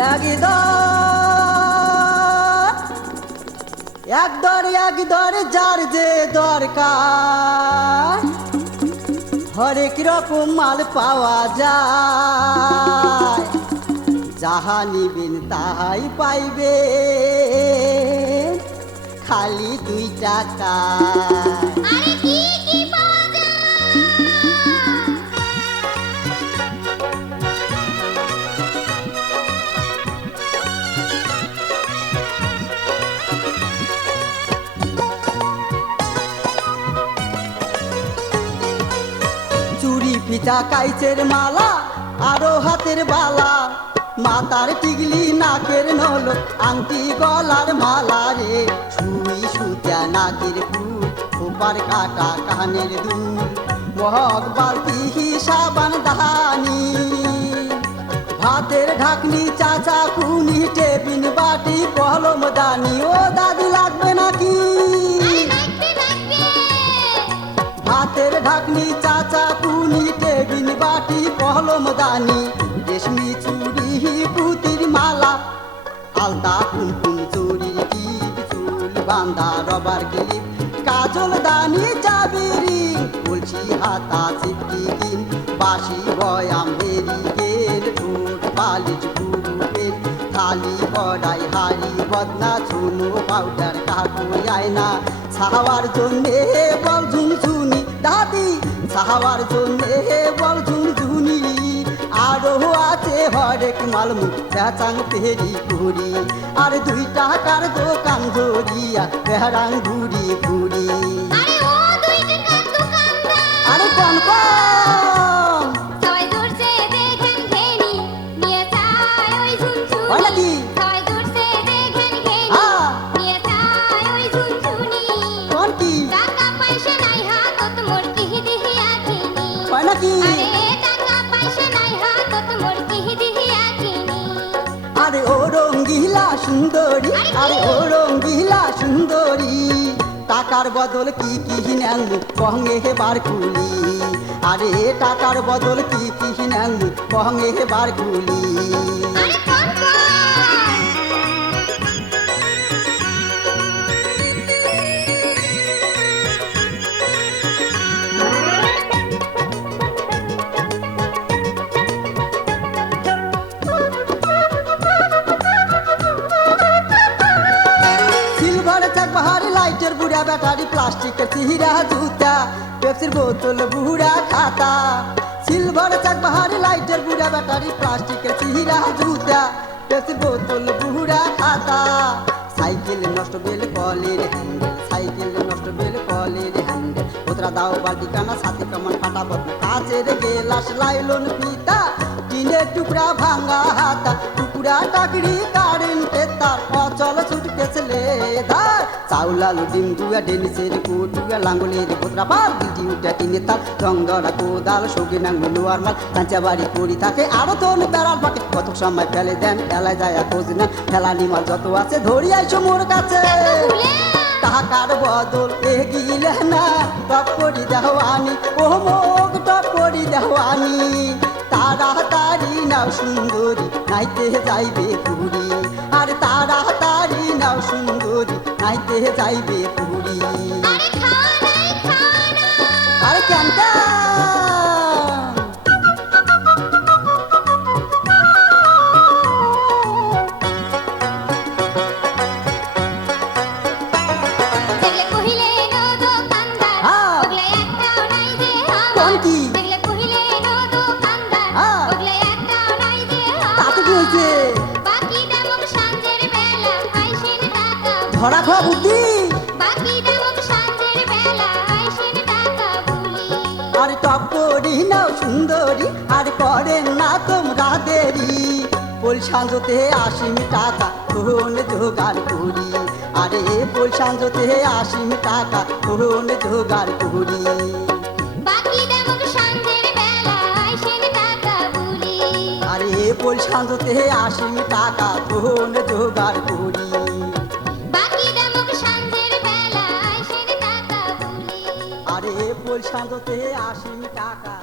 এক দরে যার যে দরকার হরেক রকম মাল পাওয়া যায়, যাহা নিবেন তাহাই পাইবে খালি 2 টাকা। আরে কি কি পাওয়া যায়? চুরি পিঠা কাইচের মালা আরো হাতের বালা, মাথার টিগলি নাকের নল আংটি গলার মালা রে, সুই সুতা নাকের ফুল ওপার কাটা কানের দুল, মহক বালতি সাবান দাহানি, ভাতের ঢাকনি চাচা কুনি টেবিন বাটি কলম দানি। ও দাদি লাগবে নাকি? ভাতের ঢাকনি চাচা কুনি টেবিন বাটি কলম দানি, রেশমি চুড়ি পুতির মালা আলতা কুমকুম চুরির টিপ, চুল বান্দা রবার ক্লিপ, কাজল দানি চাবিরি, বলছি হাতা চিপটি কিন, বাসি বয়াম হেরিকেন, ঠোঁট পালিশ পুরু পেন, থালি কড়াই হাড়ি বদনা, চুনো পাউডার কাকুই আয়না, ছাওয়ার জন্যে বল ঝুনঝুনি দাদি, ছাওয়ার জন্যে বল ঝুনঝুনি, আরো আছে হরেক মালমুখ চাচাং তেরি কুড়ি, আর 2 টাকার দোকান ধরিয়া বেহারাং ঘুরি ঘুরি। আরে ও 2 টাকার দোকানদার, আরে কোন কোন সবাই ধরছে দেখেন ঘেনি, নিয়ে যায় ওই ঝুনঝুনি। হয় নাকি? সবাই ধরছে দেখেন ঘেনি, হ্যাঁ। নিয়ে যায় ওই ঝুনঝুনি। কোন কি টাকা পয়সা নাই হাতত মোর কিহি দিহিয়া কিনি। হয় নাকি? আরে টাকা পয়সা নাই হাতত মোর কিহি দিহিয়া কিনি। আরে ও রঙ্গিলা সুন্দরী, আরে ও রঙ্গিলা সুন্দরী, টাকার বদল কি কি নেন কহঙ্গে হেবার কুলি, আরে টাকার বদল কি কি নেন কহঙ্গে হেবার কুলি। আরে কোন কোন? সিলভার চাক বাহার লাইটের বুড়া ব্যাটারি, প্লাস্টিকের চিহিরা জুতা, পেপসির বোতল বুড়া খাতা, সিলভার চাক বাহার লাইটের বুড়া ব্যাটারি, প্লাস্টিকের চিহিরা জুতা, পেপসির বোতল বুড়া খাতা, সাইকেল নষ্ট বেল কলের হ্যান্ডেল, সাইকেল নষ্ট বেল কলের হ্যান্ডেল, ওতরা দাও বালতি কানা সাথে কামান ফাটা বদনা, কাচের গেলাস লাইলন পিতা, টিনের টুকরা ভাঙা হাতা, টুকরা টাকড়ি কারেন্টের তার, অচল ছুটকেছ লেদার, চাউল আলু ডিম দুয়া ডেনিসের কুটুয়া, লাঙ্গলের কোতরা পাল দিটি উঠা টিনের তাল, রঙ্গরা কোদাল সৌকি নাঙ্গ লোয়ার মাল, কাঁচা বাড়ি পড়ি থাকে আরো তোর বেড়াল পাকে, কত সময় ফেলে দেন ফেলায় যায় খোঁজ নেন, ফেলানি মাল যত আছে ধরি আইসো মোর কাছে, টাকার বদল এগিলে না টপ করি দেওয়ানি, ও মুখ টপ করি দেওয়ানি, তাড়াতাড়ি নাও সুন্দরী নাইতে যাইবে পুরী, আর তাড়াতাড়ি নাও সুন্দরী নাইতে যাইবে পুরী। আরে খাওয়া নাই খাওয়া নাই। আরে কেন কেন? দেখলে কহিলে নো দোকানদার, হ্যাঁ। ওগলে একটাও নাই যে আমার। কোন কি? দেখলে কহিলে নো দোকানদার, হ্যাঁ। ওগলে একটাও নাই যে তাতে কি আমার। হয়েছে? বাকি দামক সাঁঝের বেলা আইসেন টাকা ধরা খাওয়া বুদ্ধি। বাকি দামক সাঁঝের বেলা আইসেন টাকা বুলি। আর টপ করি নাও সুন্দরী, আর করেন না তোমরা দেরি, পোল সাঁজতে 80 টাকা কোন জোগাড় করি, আরে পোল সাঁজতে 80 টাকা কোন জোগাড় করি। বাকি দামক সাঁঝের বেলা আইসেন টাকা বুলি। আরে পোল সাঁজতে 80 টাকা কোন জোগাড় করি। বাকি দামক সাঁঝের বেলা আইসেন টাকা বুলি। আরে পোল সাঁজতে 80 টাকা